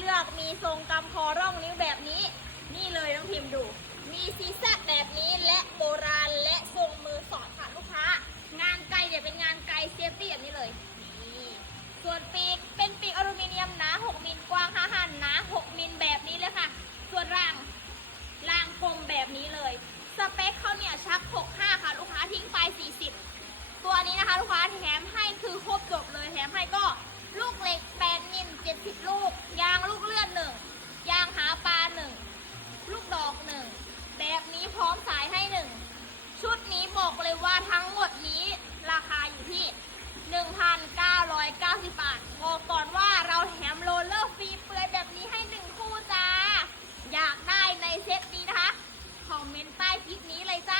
เลือกมีทรงกำคอร่องนิ้วแบบนี้นี่เลยน้องพิมพ์ดูมีซีแซกแบบนี้และโบราณและทรงมือสอดค่ะลูกค้างานไกลเนี่ยเป็นงานไกลเซฟตี้แบบนี้เลยนี่ส่วนปีกเป็นปีกอลูมิเนียมหนา6มิลกว้าง5หันหนา6มิลแบบนี้เลยค่ะส่วนรางกลมแบบนี้เลยสเปคเขาเนี่ยชัก65ค่ะลูกค้าทิ้งไป40ตัวนี้นะคะลูกค้าแถมให้คือครบจบเลยแถมให้ก็ลูกเหล็ก8มิล70ลูกยางลูกเลื่อน1ยางหาปลา1ลูกดอก1แบบนี้พร้อมสายให้1ชุดนี้บอกเลยว่าทั้งหมดนี้ราคาอยู่ที่ 1,990 บาทบอกก่อนว่าเราแถมโรลเลอร์ฟรีเปลือยแบบนี้ให้1คู่จ้าอยากได้ในเซตนี้นะคะคอมเมนต์ใต้คลิปนี้เลยจ้า